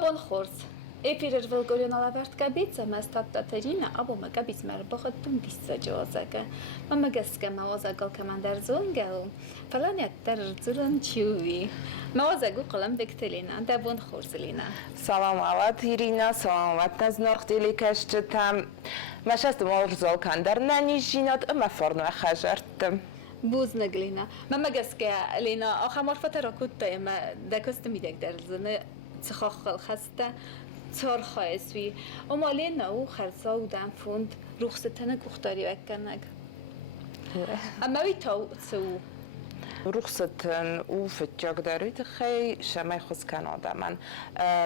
Dabon xors. Epirer velgorion alavert gabica mestat terina abo megabis merboxatun dissajozaga. Mamageske mawazagal kamander zongel. Falaniat terzuran chuvi. Mawazagu qalam bektelina dabon xorselina. Salamat Irina, salamat naznaqtili kashtam. Mashast morzol kandar nanijinat ma forno xajartm. Buzneglina. Mamageske lina akhamar fatara kutta ma dakostem idek derzne تخخل خسته صار خايسوي وما لينا وخرصا ودان فوند رخصتنا كختاري وكنك أما ويتو تسو رخصتن وفتجاك داريت خي شماي خص كان آدمان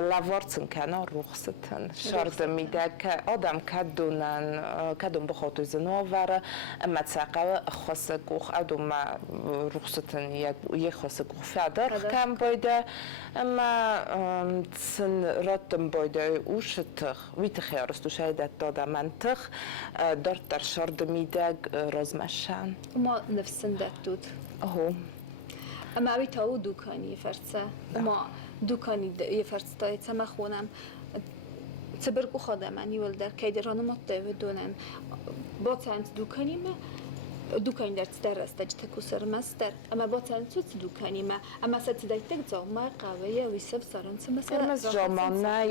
لوارتن كان رخصتن شرط میدک آدم کدوم بخاطر زناور اما تساقه خاص کوخ آدم رخصتن یک خاص کوخ فدار کم باید اما تن راتم باید اوشتخ ویت خیارستو شاید داده منطق دارت در شرط میدک رازمشان ما نفسن دتود أما أبي تاو دوكاني فرصة وما دوكاني يفرص تاي تما خونم تبرقو خدماني ولدر كيدرانو مطيو دونن باتانت دوكاني ما دوكاني در تدرس تجتكو سرمستر أما باتانت توت دوكاني ما أما ستدايتك زاو ما قاوية ويسب سارن سمسر سرمس جامانه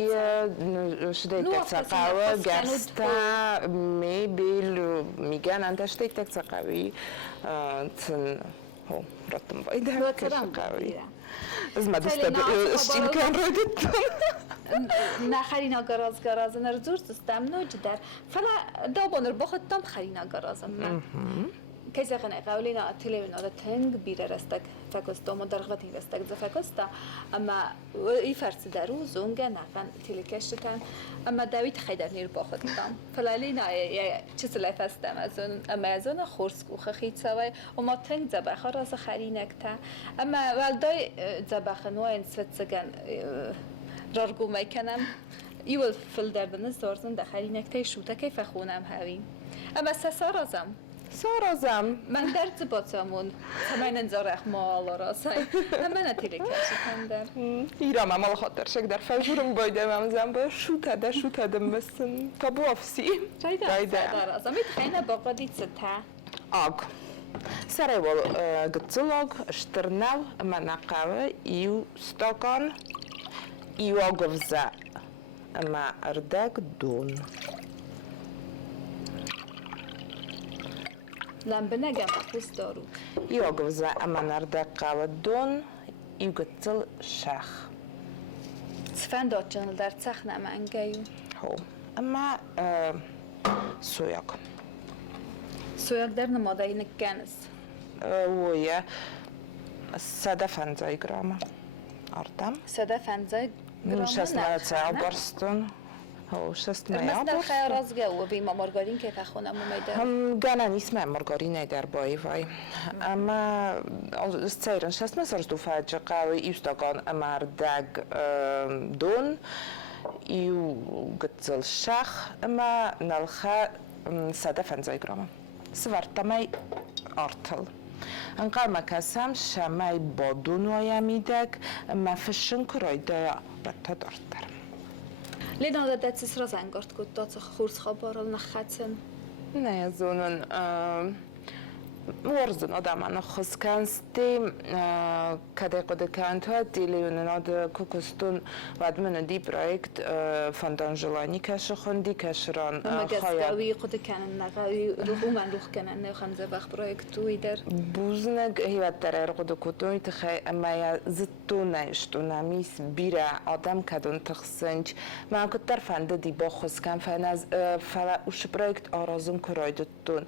شديتك تقاوي گرستا میبیل میگن انتش دیتك تقاوي تن هو رتم بايدها كشقاوي از ما دست اشتیم کن رو دیدم نخرینا گراز نرزور سستم نوجدر فلا دابون رو بخودم خرینا گرازم من کسی خنه قولینا تلوینا دا تنگ بیره رستگ فکستا مدرغوتی رستگ زفکستا اما ای فرس درو زونگه نخن تلکشتن اما دوید خیدر نیر باخودم فلالینا چه سلای فستم اما از اون خورس کوخه خید سوای اما تنگ زبخه راز خرینکتا اما والدای زبخه نوین سوتسگن رارگو میکنم ایول فل دردن زارزن ده خرینکتای شوتا کیف خونم هاویم اما سسارازم سارازم من در زباتمون تمام انزارخ مال راسای من اتیله کشیدم در ایرام عمل خاطر شک در فجورم بایدم امزم با شو دم بسن تا بافسی جایده راسا میتخینه باقی ستا آگ سری ول گتزلوگ اشترناو من نقاوه ایو ستاکان ایو آگوزه اما اردک دون لمبه نگم بخوز دارو يوقف أما نردق قاودون يقتل شخ سفن داد جانل در تخ نمانگیو هو أما سوياق در نماده اینک گنس ويا ساده فنزاي جرام أردم ساده فنزای گرامه شسنا تساع برستون هو شسنا مثل برستون خیار از گو بیما مارگارین که فخونم اومیده هم گانا نیسم مارگارینه در بای وای اما استیرن شسنا سرستو فاج قاوي يستقان أماردق دون يو قتل شخ اما نلخا ساده فنزاي جرام سوارتماي أرتل انقال مكاسم شماي بادون وياميدك ما فشن كرايدا بتدارتر لینا دا دتسیس را زنگارت کد دات خورس خبارال نخاتن نه زونن ورزن آدم انا خس کنستی کدی قد کنت ها دیلیون ناد کوکستون ود من دی پروژه فاندانجلانی کش خوندی کشران خیاوی قد کنن نقاوی روح من روح کنن نه خانزه وقت پروژه توی در بوزنگ هیوت در قد کتونی تخی اما یا زتون نشتون میس بیره آدم کدون تخسنج من کتر فنده دی با خس کن فناز فلا وش پروژه آرازم کرایدتون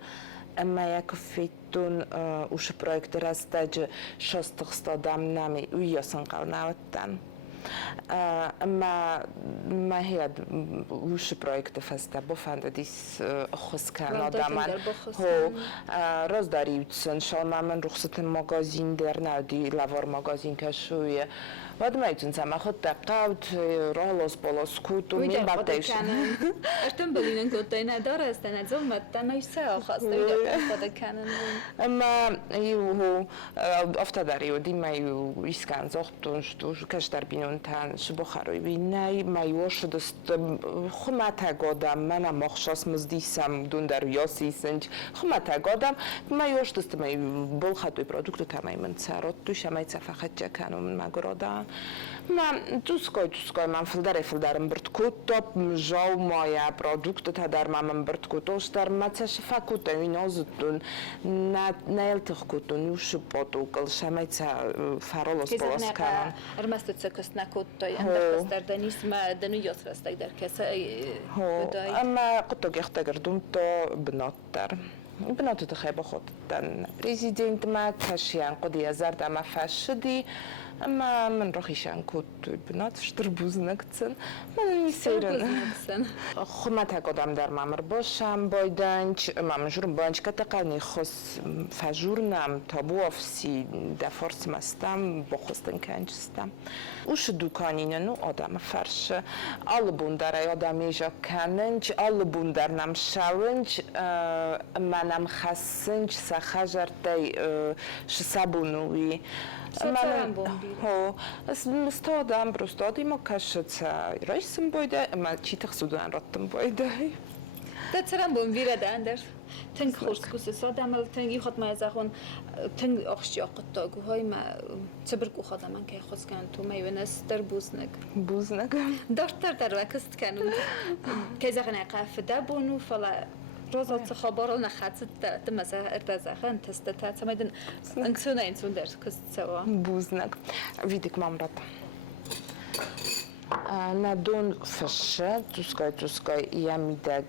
اما یک فیتون وش پروژه راستج شست خستادم نمی ویاسن قلناوتن ما هي وش پروژه فسته بفند دیس خس کن آدمان هو راز داریوتسن شال من رخصت مغازین در نادی لوار مغازین کشویه واد میتون سما خود دقیقت راهلوس بالاس کوتو می باتش ارتم بلینن کوتای نداره است نزول متن ایسا خواست ویدار خود کنن اما یو افتاداری و دیما یو ایسکان زختون شتوش کش در بینون تن شبخروی بینی مایوش دست خمت گادم منم مخشاس مزدیسم دون در یاسی سنج خمت گادم مایوش دست می بول خطوی پرودکت تمامی من سرات توش مای فقط جکنم من مگرادم من دوسکای من فلدرم برد کتاب جاو مایا پرودکت تا در من برد کتوش در متش فکوت وینازتون نالتخ کتون یوش پاتوکل شمای فرالوس بالاس کنم ارمست تسکست نکوتای اندر کس در دنیس ما دنیاس رستگ در کسای بدای اما قطع اختگردم تا بناتر بنات خیلی خود دن پرزیدنت ما کشیان قدی ازرد اما فشدی اما من روحیشان کود بنات شتر بوز نکتن من میسیرن خمت کدام در مامر باشم بایدنچ مامجورم بانچ کتقانی خس فجورنم تابو افسی دفرس مستم بخستن کنجستم وش دکانی نو آدم فرش آل بوندر آدمی جا کننج آل بوندر نم شاونج منم خسنج سخجر دی شسابونوی استادم برستادی ما کشت رئیسم بایده اما چی تخصودن راتم بایده دترم بوم ویره دندر تنگ خورسکوس سادم ال تنگی خود ما زخون تنگ آخشیا قطع گوهای ما چبرکو خودم من که خوش کن تو میونس در بوزنگ دارتر در وکست کنم که زخن عقف دبونو فلا روزات خبر نخست مثلا ارتزاخن تست تمدن انسان انسان در کست سوا بوزنگ ویدیک مامرات ندون فشه توسکای یمیدگ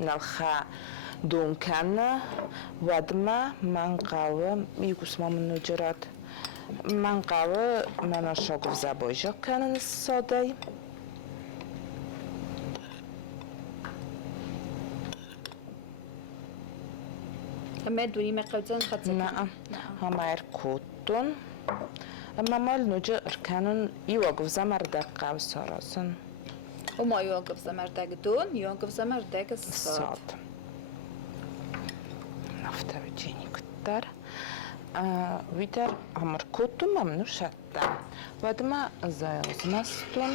نلخا دون کنه ودما من قاوه میکوس مامن نجرات من قاوه من شاگو زبایجا کنن ساده همه دونی مقدن خاطر نه همه کوتون اما مال نجار ارکانن یواقف زمردق و ساراسن و ما یواقف زمردق دون یواقف زمردق ساد نفته بچینی کتر ویدر همر کوتو ممنوع شدم ودما زایزمستون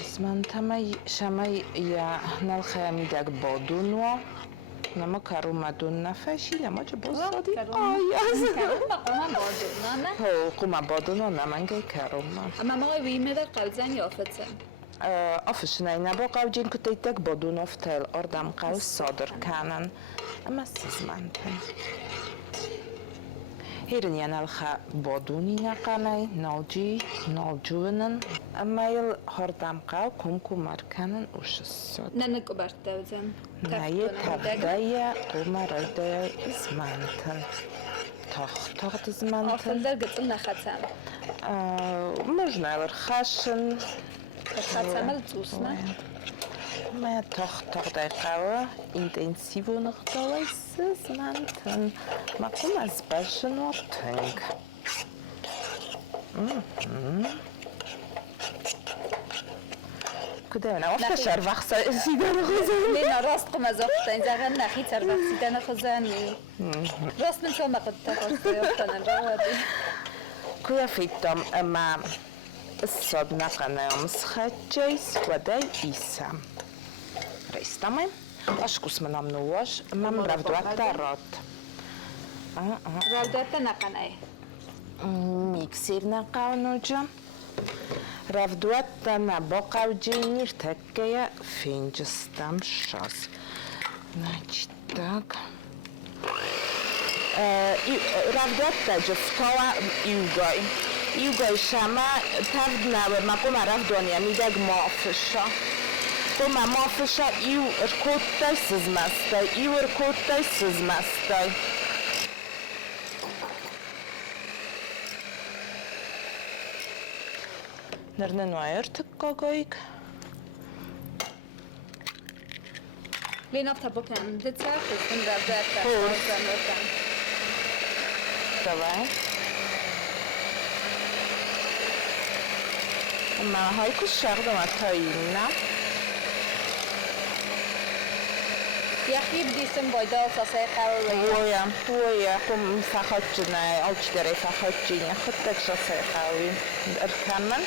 اسمنتمای شمای یا نلخه میدک بادونوا نما کاروما دون نفشی نما چه بسادی آیاز کاروما بادونا نه قوما بادونا نمانگه کاروما اما ما ویمه در قلزن یافتن آفش نه نبا قوجین کتی تک بادون افتال اردم قو صادر کنن اما سزمانتن هیرن ینالخا بادونی نقانای نالجوونن اما یل هردم قو کمکو مرکنن اوش صاد ننکو برتوزن نه تفدای قوما رایده ازمانتن تاخت زمانتن آفل در قطن نخطن مجنال خشن خطن الزوسنا ما تاخت دقیقه اینتنسیو نختاوی زمانتن ما قوم از باشن و تنگ کدوم نه وقت شر وقت سیدن خوزن لینا راست قم از افتن زغن نخی تر وقت سیدن خوزن راست من شما قد تفرست یافتن روادی کویا فیتم اما الصاد نقنا يوم سخجيس وداي إيسام رئيس تمام أشكوس منام نواش ما مرافدو أكترات رفدوات نقنای ميكسير نقاو نوجا رفدوات نباقاو جينير تكيا فينجستام شاس значит так رفدوات جفتاوا يوغاي يوغاي شما تفدنا ومقوم رفدوانيا ميداغ مافشا قوم مافشا يو اركوتاي سزمستاي يو اركوتاي سزمستاي نرنن وايرتك كاغايك لینا تبکن دتر کن رفدوات давай ما هاي كل شغلة ما تاينا يخيب ديسم بيضاء صاصيقة ويا قم فخدجنا أو تشتري فخدجيني خدتك شصيقاوي الكمل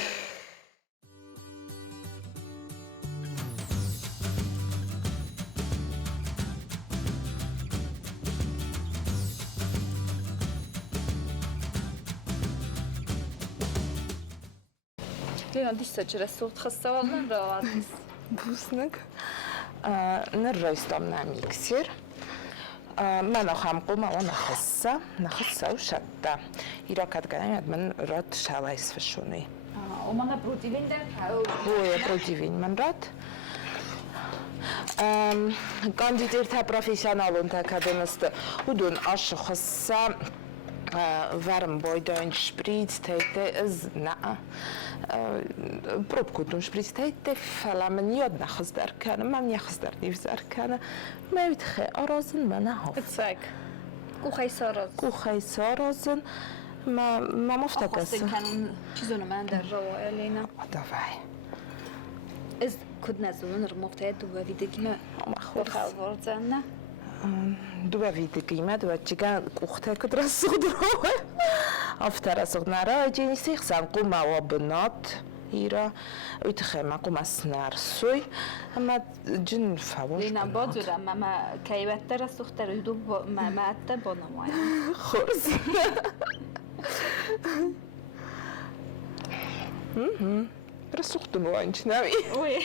لينا ديش سجل الصوت خاصة والله رواد بوسنك نرجستم ميكسير ما نخم قوما ونخصة وشتى إذا كانت كلمة من رد شوايس في الشوني ومانا بروتين ده هو بروتين من رد كانديديرتها بروفيشنال كادمست ودون أشخاص warm boydaan spritz tejte zna probkutun spritz tejte fala men jodna khzdar kana mam nie khzdar ni vzar kana ma ytxe arazın mana hof اتساك كوخي سارز كوخي سارزن ما مفتكس خاصة كان چیزونو من در رو لینا دافعي از کد نزونن رموفتای دو ویدگی ما بخواه وردزنه دوباره ویدگیمه دوباره چیکار کوخته که درست سودروه افتر سودنارا جینی سیخسان قوم و بنات ایرا ویتخم قوم اسنار سوی اما جن فواش لینا بادورم ما کیبت درست اختر دو ما معته بانوای خورز درست اختم و اینچ نمی وی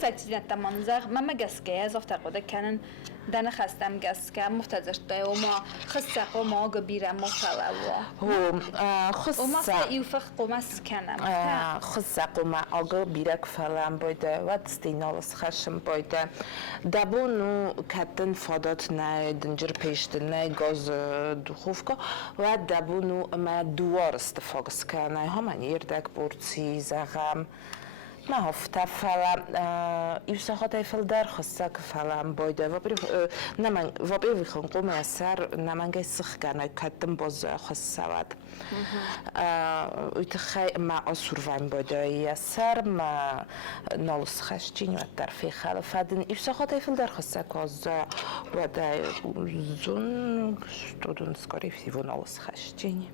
ساعتی تمانزه من گسکه از افت قده کنن دن خستم گسکه مفتزشته و ما خسته قوما گبیرم مفلوا هو خسته وما سيوفق قومس کنم خسته قوما آگه بیرک فلان باید و دستینالس خشم باید دبونو کتن فادات نه دنجر پیشت نه گاز دخوفکا و دبونو ما دوار استفاقس کنه همان یردک برچی زغم ما هفته فعلا یوسخات ایفل در خسته که فعلا باید و بری خون قوم اثر نمانگی سخ کنه کتم باز خسته ود ویتخی ما آسوروایم باید اثر ما نالس خشتین و در فی خلفدن یوسخات ایفل در خسته کاز و در زون استودن سکاری فی و نالس خشتین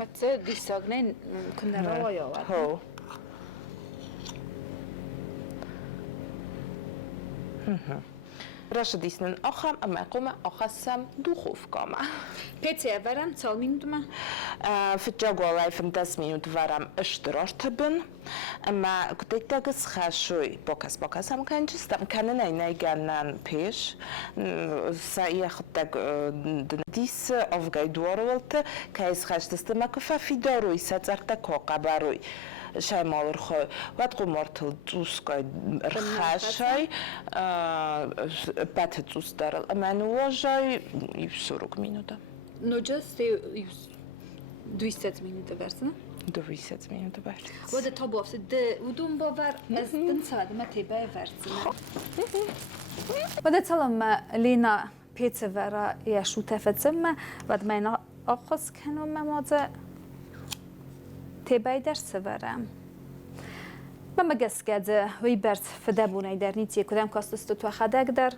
حتی دیساگنه کنه روای آورد هو راش دیسنن آخام اما قوم آخسم دو خوف کامه پیچه ورم چال مینود ما في الجوال 15 minut ورم اشتراش تبن اما كنت تاقص خاشوي بوكس هم كان جستم كان ناي جانان بيش سايا خدتك ديس افغاي دوارولت كايس خاش تستما كفا في داروي ساترتك وقباروي شاي مالر خو واتقو مرتل توسكاي رخاشاي بات توستر اما نواجاي يبسوروك مينوتا نوجست 200 minute versen 200 minut بعد. وده تابو أفسد ودون باور از دن ساعت ما تباي versen. وده تلام لينا بيتزا ورا يا شو تفتزم ود ما آخذ كانوا ما ماذا تباي درس ورم. ما جس كده ويبرت فدابوني در نيتي كدام كاستست تو خداك در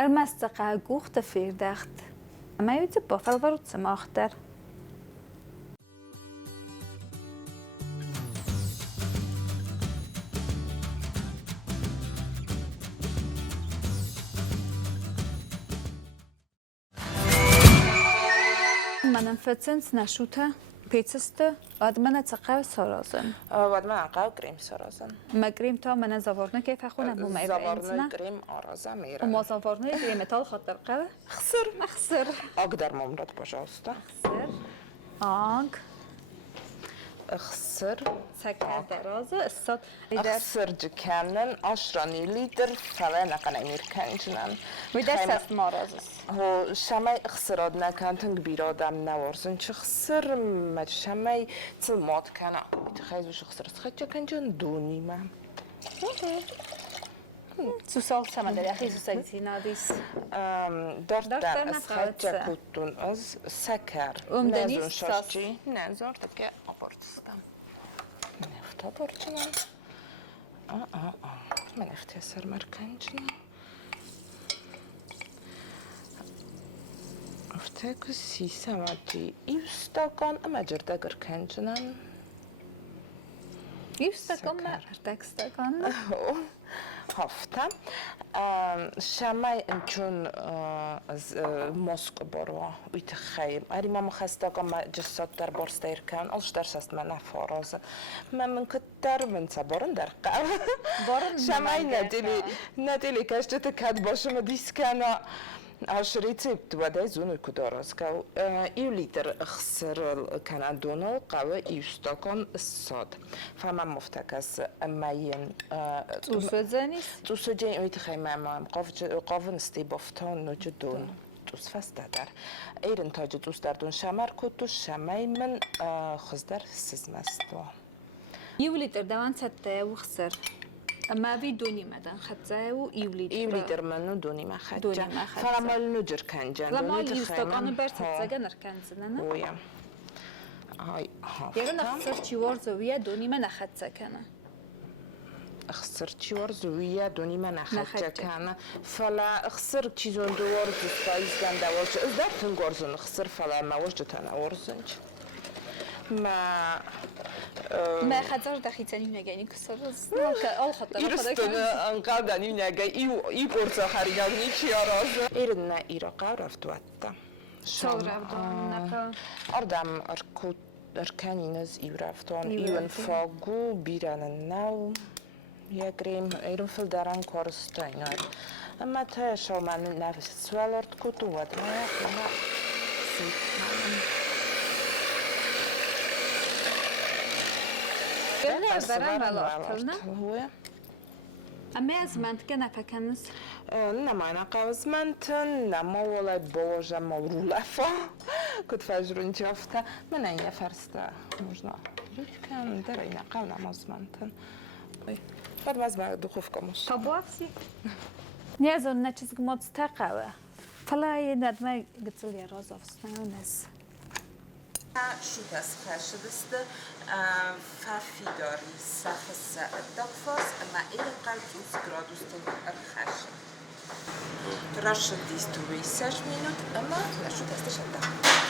المستقع جوخت فير دخت. ما يتبع فالورد سماختر. منم فتنس نشوته پیتسته آدمانه تقاو سرازن. آدمان قاو کریم سرازن. ما کریم تا من زوارنه کیف خونه مو میبینه. زوارنه کریم آرازه میره. و ما زوارنه کریم متال خاطر قوه. خسر. آگ در ممرد باشه است. خسر. آگ. اخسر سكر درازة الصد إذا اخسر جكانن 10 لتر فلا نقنا میرکنجنن ويدا ساس مرازس هو شمای اخسراد نکنتن بیرادم نورزن چه خسر مج شمای تلمات کنه تخیزوش اخسر خد کنجن دونی من سوسال سمندري أخي سوسالتي ناديس دارتن از خد کتون از سکر دنیس نزون ساس. شاشی نزار تکه آپارتستم نفتا دارچنم من افتی سر مرکنجنم افتی که سی سمتی ایوستاکان اما جرده گرکنجنم يفستكم ما ارتكستكم هفتم شمای چون از مسک بروا ویت خیم اری ما مخسته کم جسات در برستیر کن آلش درس است من نفراز من کتر من صبرن در قلب شمای ندیلی کشته کد باشه مدیس کنه عشرة بتودي زون كدارس كاو إيو لتر خسر كان دونو قوي يستكون الصاد فما مفتكس ماين توسوزانيس توسجين ويتخي ما قاف نستيبفتون نجدون توس فستدر ايرن تاج توس دردون شمر كتو شماي من خزدر سزمستو يوليتر دوان ستة وخسر أما في دوني مدن خدزة ويوليتر يوليتر منو دوني ما خدجة دوني ما خدجة فلما نجر كنجان لما يستقان برسة جنر كنزنا ويا هاي يرن خسر تشوار زوية دوني ما نخدزة كنا خسر تشوار زوية دوني ما نخدجة كنا فلا خسر تشيزون دوار تستايز كان دوارش إز دار تنقرزن خسر فلا ما وجدت أنا ورزنج ما خدزر دخي تاني نجاني كسر نوك أول خطر يرستن أنقذ أني نجاي إيو قرصة خارجة نيشي أراز إيرنا إيراقا رفت وقتا شغل رفتن نكا أردم أركوت أركاني نز إيو رفتن إيوان فاقو بيران النو يقريم إيرن في الداران كورستين أما تشو من نفس سوالرت كتو ودنا يخلنا سيكان لا برا ملاقتنا هو أما زمان كنا فكنس نما أنا قازمنت نما ولا بوجا مورولفا كنت فجر شفته من أي فرسته مجنا كان درينا قاونا مزمنتن بعد ما زمان دخوفكم مش طبوافسي نيازون نتشز قمت تقوى فلا يند ما قلت لي رازوفسنا ونس شو تسخش دست فافي داري سخص الدقفاس أما إلى قلتوس جرادوس الخش ترشد ديستو بيساش مينوت أما لا شو تستش الدقفاس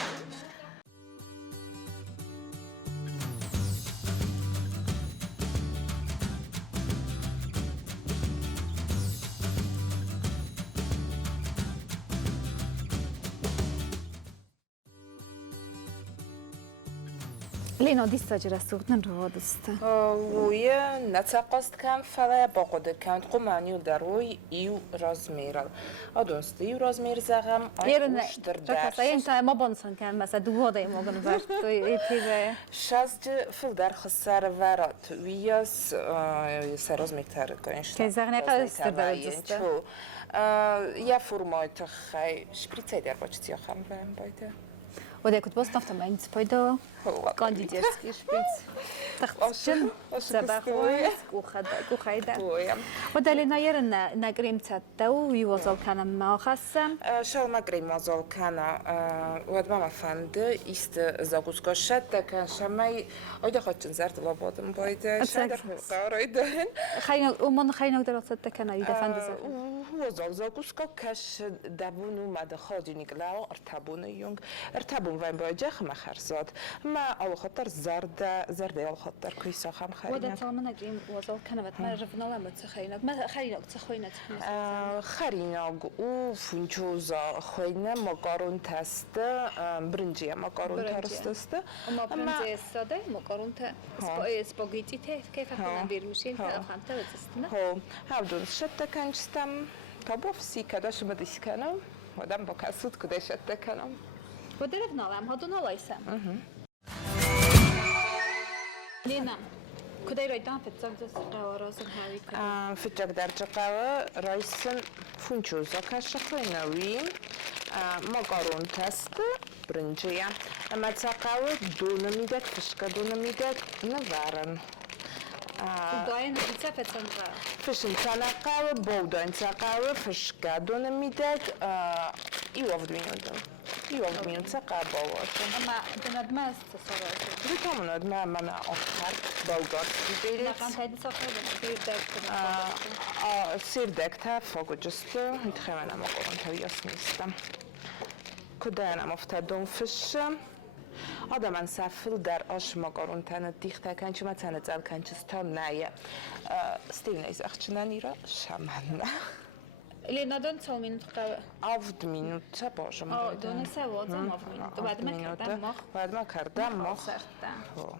لينا دي استاجر السوقنا روادست ويا نتقصد كان فلا باقود كان قمانيو دروي يو رازميرال أدونست يو رازمير زغم يرن ركض أنت ما بنصن كان مثلا دوادة ما بنبرت يتيجي شازج في الدار خسارة ورات وياس سراز مكتر كونش كي زغني قاست درجست يا فرمايت خي شبريتي دار بچتي خام بهم بايده وده كنت بس نفتح معين سبايدو كانديديرسكي شبيت تخشن سباخوي كوخايدا وده لنا يرن نقريم تدو يوصل كان ما خسم شو ما قريم وصل كان ود ما فند است زاغوسكو شت كان شماي ايده خاطن زرت لابادم بايده شادر قارايدن خاينا ومن خاينا دراسات كان يدا فند هو زاغوسكو كاش دابونو مد خادي نيكلاو ارتابون يونغ ارتابون وين باجخ ما خرزات ما اول خطر زرد اول خطر كويسه خام خاينا وده تمام نقريم وصل كان ما رفنا ولا متخينا ما خاينا تخوينا خرينا و فنجوزا خوينا مقارون تست برنجي مقارون تست ما برنجي الساده مقارون سباغيتي كيف احنا بيرمشين فهمت وتستنا هو هاودون شتا كانستم طبوفسي كذا شو بدي سكانم ودم بكاسوت كذا شتا كانم ودرفنا لهم هادون الله يسام Lena, kudai raidan fetsag das qawarazan hawi kada. فجأة درجة قهوة رئيسن فنجوزا كشخينوي مقارون تست برنجية أما تقاوة دون ميدك فشكا دون ميدك نظارن Dayan bitsa fetsan qa. فشن تنقاوة بودين تقاوة فشكا دون ميدك يوفد مينو تقابة واشن Ama denadma istasarası. بتمنى ما من آخر بولغارسكي بيريت Naqan taydi safhadan bir ders kana. سيردكتها فوق جستو يتخيل مقارن تبيس نيستم كدانا مفتدون فش آدم سفل در آش مقارن تنه دیخته کنچ ما تنه زل کنچ ستام نایه ستیو نیز اخچنن ایرا شمنه Lena dan 2 minut qawa. آفد مینوت باشم دونه سواد زم آف minut. بعد ما کردم مخ. بعد ما کردم مخ سرتم.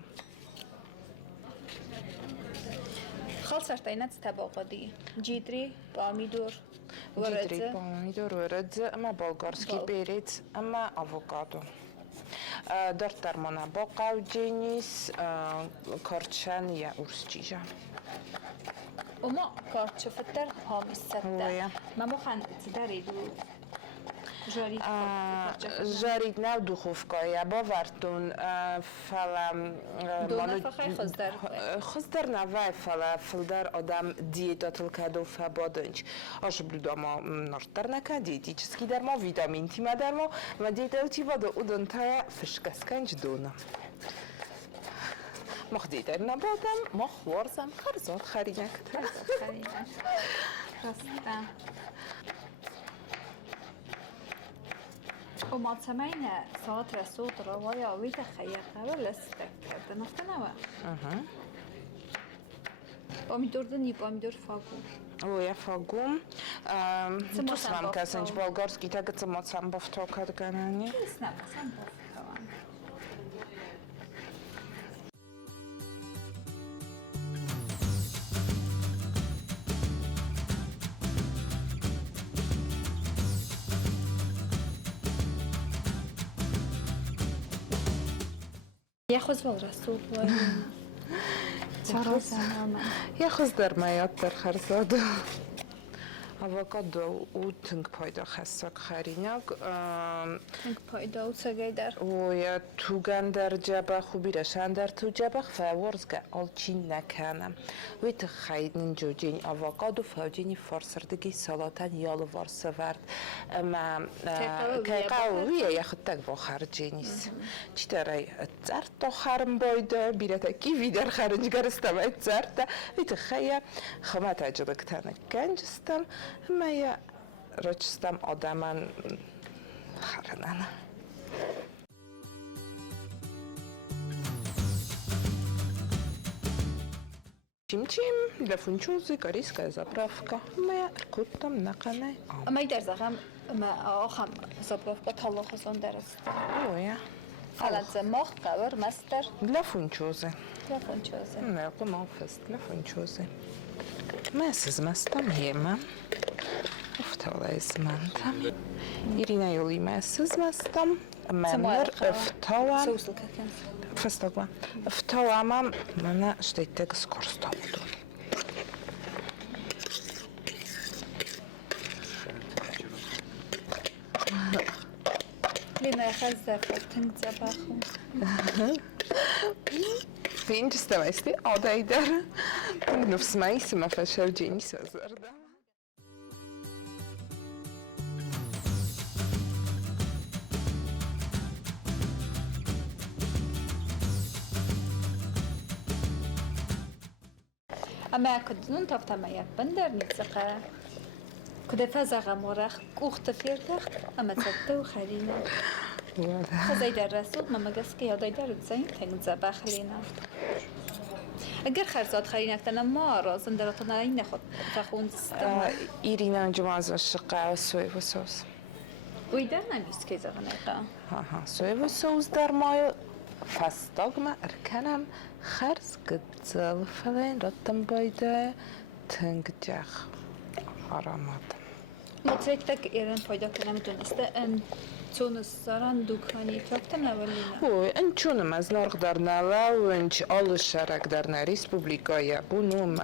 خال سرتاینات تباقدی. جیدری بامیدور. جدری ورده. پامیدور ورده اما بولغارسکی بیریت اما آووکادو دارت در مانا باقاو جینیس کارچن یا ارسچیجا وما كارت شفتر هامي ستة ويا. ما مو خان تداري دو جاري جارید نو دوخوفکای باورتون فلم دونه فخای خزدر خزدر نوای فلدر آدم دیتاتل کدو فبادنج آش بلودا ما نرتر نکن دیتیچسکی در ما ویتامین تیما در ما و دیتال تی بادا اودن تا فشکسکنج دونه مخ دیتر نبادم مخ ورزم خرزات خریدن رستم وما تسمعين صوت رسول رواية ويتخيل ولا استكرت نفتنا помидор да ни помидор фагу. Ой, фагу. Tu sam kasanč bolgarski, tako sam od sam bovtokat ganani. Snap, sam bovtokan. ياخذ بالرسول ياخذ در میاد در خرزاد آووکادو او تنگ پایدا خسک خریناک تنگ پایدا و سگیدر و توگن در جبه خوبی رشن در تو جبه فورز که آلچین نکنم و تخیلن جوجین آووکادو فوجینی فرسردگی سالاتن یالو وارس ورد اما که قویه یخد تک با خرجینیس چی داره زرد تا خرم بایده بیرته کی ویدر خرنجگر استماعی زرد و تخیل خمت اجلک تنه کنجستم اما یا رچستم آدمان خرنانه Чим-чим, для фунчузи, корейская заправка. Моя ркуттам нақанай. ما يدر زغم ما آخم زبرف بطلع خزان درست Оя. فلات زماخ قبر مستر Для фунчузи. تلفن چوزه Не, قمام فست для фунчузи. ما سزمستم هيما. افتالا اسمنتم. إيرينا يولي ما سزمستم. منر افتاوام. سوس الكاكن Фестагва. Втоамам мана штейтек скорстовду. لنا خزة فتنك زباخو فين تستويستي؟ عضايدر. نفس ما يسمى فشوجيني سوزردا. أما كدنون تفتا ما يبندر نتسقى كده فزغ مرخ كوخت فيرتخ أما تبتو خلينا خزاي درسود ما مجسكي يا دايدر تزين تنك زباخ لينا اگر خرزات خلينا كتنا ما رازن دراتنا این نخود تخون دستم إيرينا جماز الشقة والسوي وصوص. ويدر نبيس كي زغنيقا سوي وصوص در مايو فاستاغما اركنم خرز قدزل فلين رتم بايدا تنگ جخ آراماد مطلق ایران پیدا کنم دونسته ان چون سران دکانی تافتم اولینا هو انچونم از نرخ در نلاونچ آل شرک در نه ریسپوبلیکای اونوم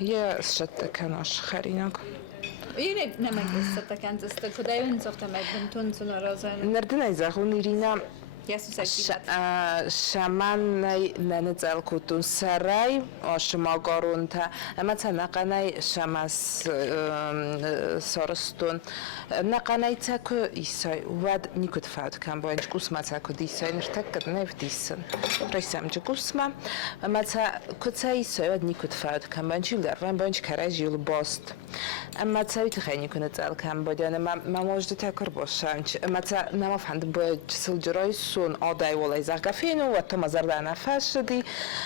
یه شت کناش خریناک یعنی نمیگه تکن دسته کدای اون زفت مدن تون چون رازن نردن از اون ایرینا یاسوس شمان ننزل کتون سرای شما گارون تا اما تا نقنای شماس سرستون نقنای تا که ایسای ود نیکت فاد کن باید قسمت تا که دیسای نرتکد نفدیسن رئیسم چه قسمت اما تا که ایسای ود نیکت فاد کن باید جیل در باید کرای جیل باست اما تا وقتی خیلی کنه زال کن باید ما موجود تکر باشم اما تا نمافند باید جسل جرای سون آدای ولای زعفینو و تو مزردان فشدی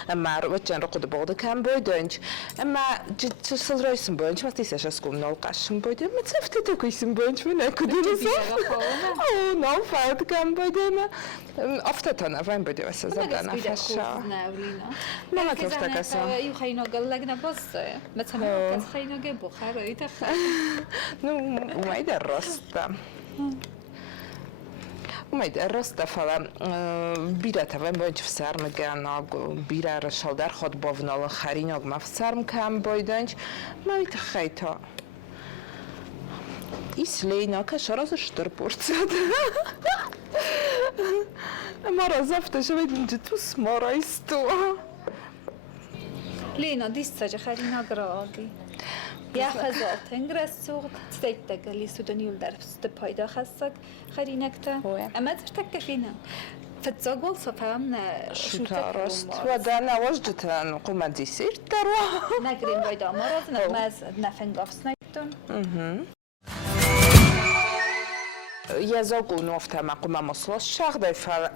اما رو چند رقود بود کم باید اما جسل رئیسم باید وقتی سش از کم نالقشم باید اما تفتی تو کیسم باید من نکدیرم او نال فاد کم باید اما افتادن افهم باید واسه زردان فشا ما تفته کسا یو خیلی نگل لگن باسته مثلا کس خیلی نگه بخاره نو اومد راستم اومد راست فعلا بیره تفهم باید فسر مگن بیره رشال در خود باونال خریناگ مفسر مکم بایدنج مایت خیتا ایسلینا که شرازش در پرسد ما رازفته شوید اینجا تو سمارایستو لینا دیست چه خرینه گرادی یا خزات انگرس سوق تیت تقلی سودانیول در است پایدا خستک خرینکتا اما ترتک فینا فتزاقول صفام شوتا راست و در نواجدتن قومتی سیر دروا نگریم باید آماراز نماز نفنگافس نیتون یزاگو نفته مقوم مسلاش شغله فر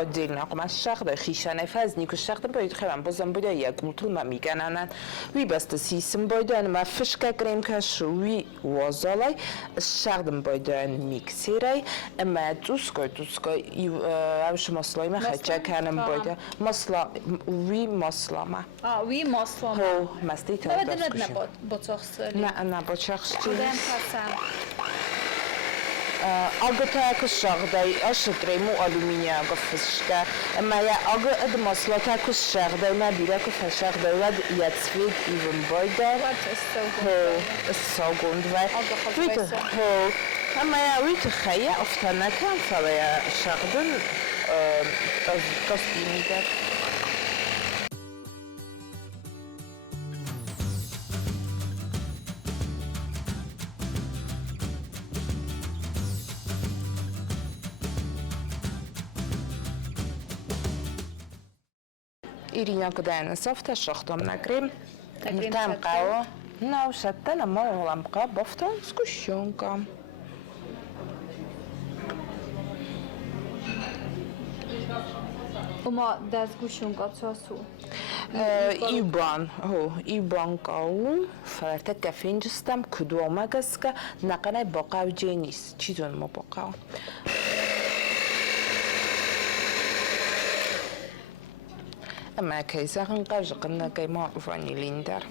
عدل نقوم شغله خیشانه فاز نیکو شغله باید خیلی بازم باید یک مطل ما میگنن وی بست سیسم باید ما فشک کریم کش وی وازالای شغله باید میکسیری اما دوسکای اوش مسلای ما خیلی کنم باید مسلا وی مسلا ما وی مسلا هو مستی تا دست نبود بچخسری نه بچخسری خودم پسند Aga tako šagdaj, ašetrej mu aluminija ga feška. Ma ja aga ed masla tako šagdaj, ma bila ko fešagdaj vad jacvit i vmbojda. Ho, sagund vai. Vite, ho. Ma ja vite khaya aftana kan fala ya shagdan tasbimida. ایرینا کدایان سافت شختم نگریم نتام قاو نه شتن ما ولام قا بافتم سکوشون کام اما دستگوشون قطعاسو ایبان کاو فرت کافین جستم کدوم مگس که نقنای باقاو جینیس چیزون ما باقاو اما کیسان قاج قلنا کیما فانیلین در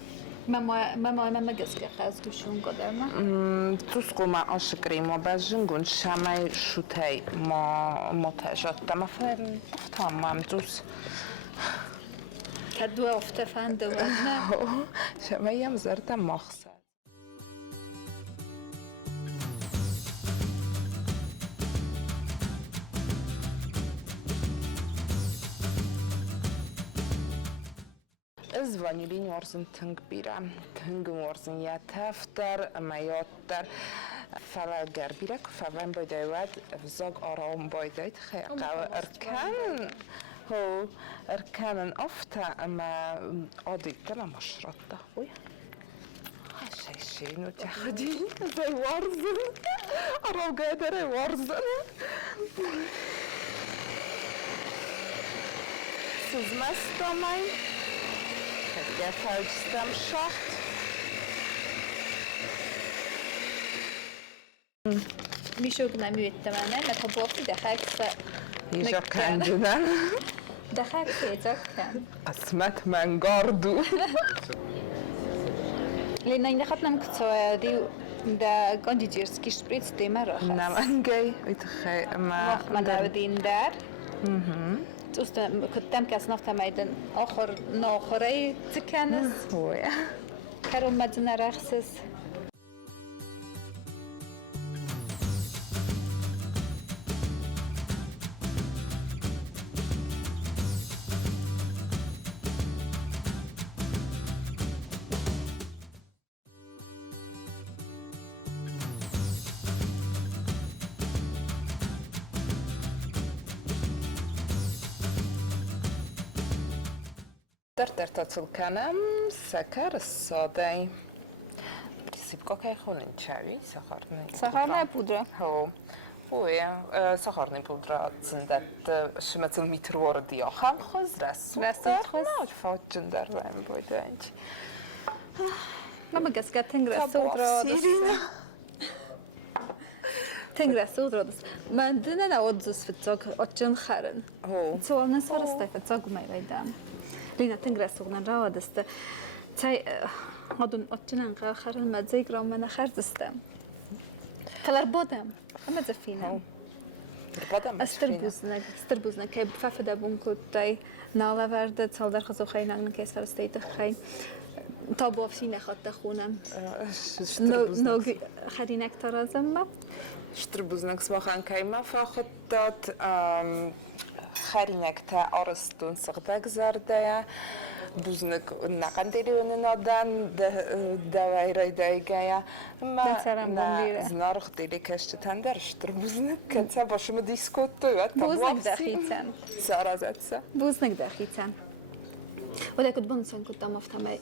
ما گس که خاص گوشون قدر ما توسکو ما آشکریم و بازنگون شمای شوتی ما تجات تما فهم افتام ما توس کدو افتفند و نه شمای هم زرتم مخص از وانیلین ورزن تنگ بیرم تنگ ورزن یا تفتر اما یادتر فلاگر بیرک فهم باید افزاگ آرام باید خیلی ارکان هو ارکان افتا اما آدیتر مشرطه وی هاشی نو تخدی زي ورزن آرام قادر ورزن سزمستامای Я фальшстам шахт. میشو که نمیویدم نه نخو بافتی دخکس یجا کندنم دخکس یجا کن قسمت من گاردو لینا این دخت نم کتوادی ده قاندي جيرسكي شبريتس ديما راح نمانجي ويتخي ما ما نعودين دار كنتم كأصناف تمايدن آخر ناخري تكنس هو كرم مدينة رخصص در تاتصل کنم سکر ساده سیبکا که خونن چاوی سخرنا بودرة هو سخرني بودرة زندت شمت المتر وردي خم خز رسول خز. ناج فوت جندر وين بودنج لما قصقت تنقرأ صوت سيرينا تنقرأ صوت ما عندنا نودز في التوك أتجن خارن هو سوال نسور استي في التوك ما يريدان لينا تنقرأ صوت راودست تاي هادون أتجن انقا خارن ما زي قرام من خار دستم كلار بودم أما زفينا استربوزنا كي بفافدا بونكو تاي نالا ورده تالدر خزو خاين نغن كيس فرستيت خاين تابو فينا خط خونم نو خدينك ترازم شتربوزنك سواخان كيما فاخدت خارينك تا أرستون سغدك زردايا بوزنك نقنديري وننادان دوايري دايقايا ما زنارخ ديلي كاشت تندر شتربوزنك كنتا باشم ديسكوتو بوزنك داخيتان سارازاتسا بوزنك داخيتان ولا كنت بنسان كنت مفتمي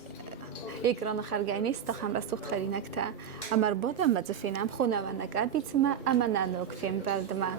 يقرانا خارجيني استخدم رسوخت خارينك تا أمر بودم ما تفينام خونا وانا قابيت ما أما نانوك فيم بلد ما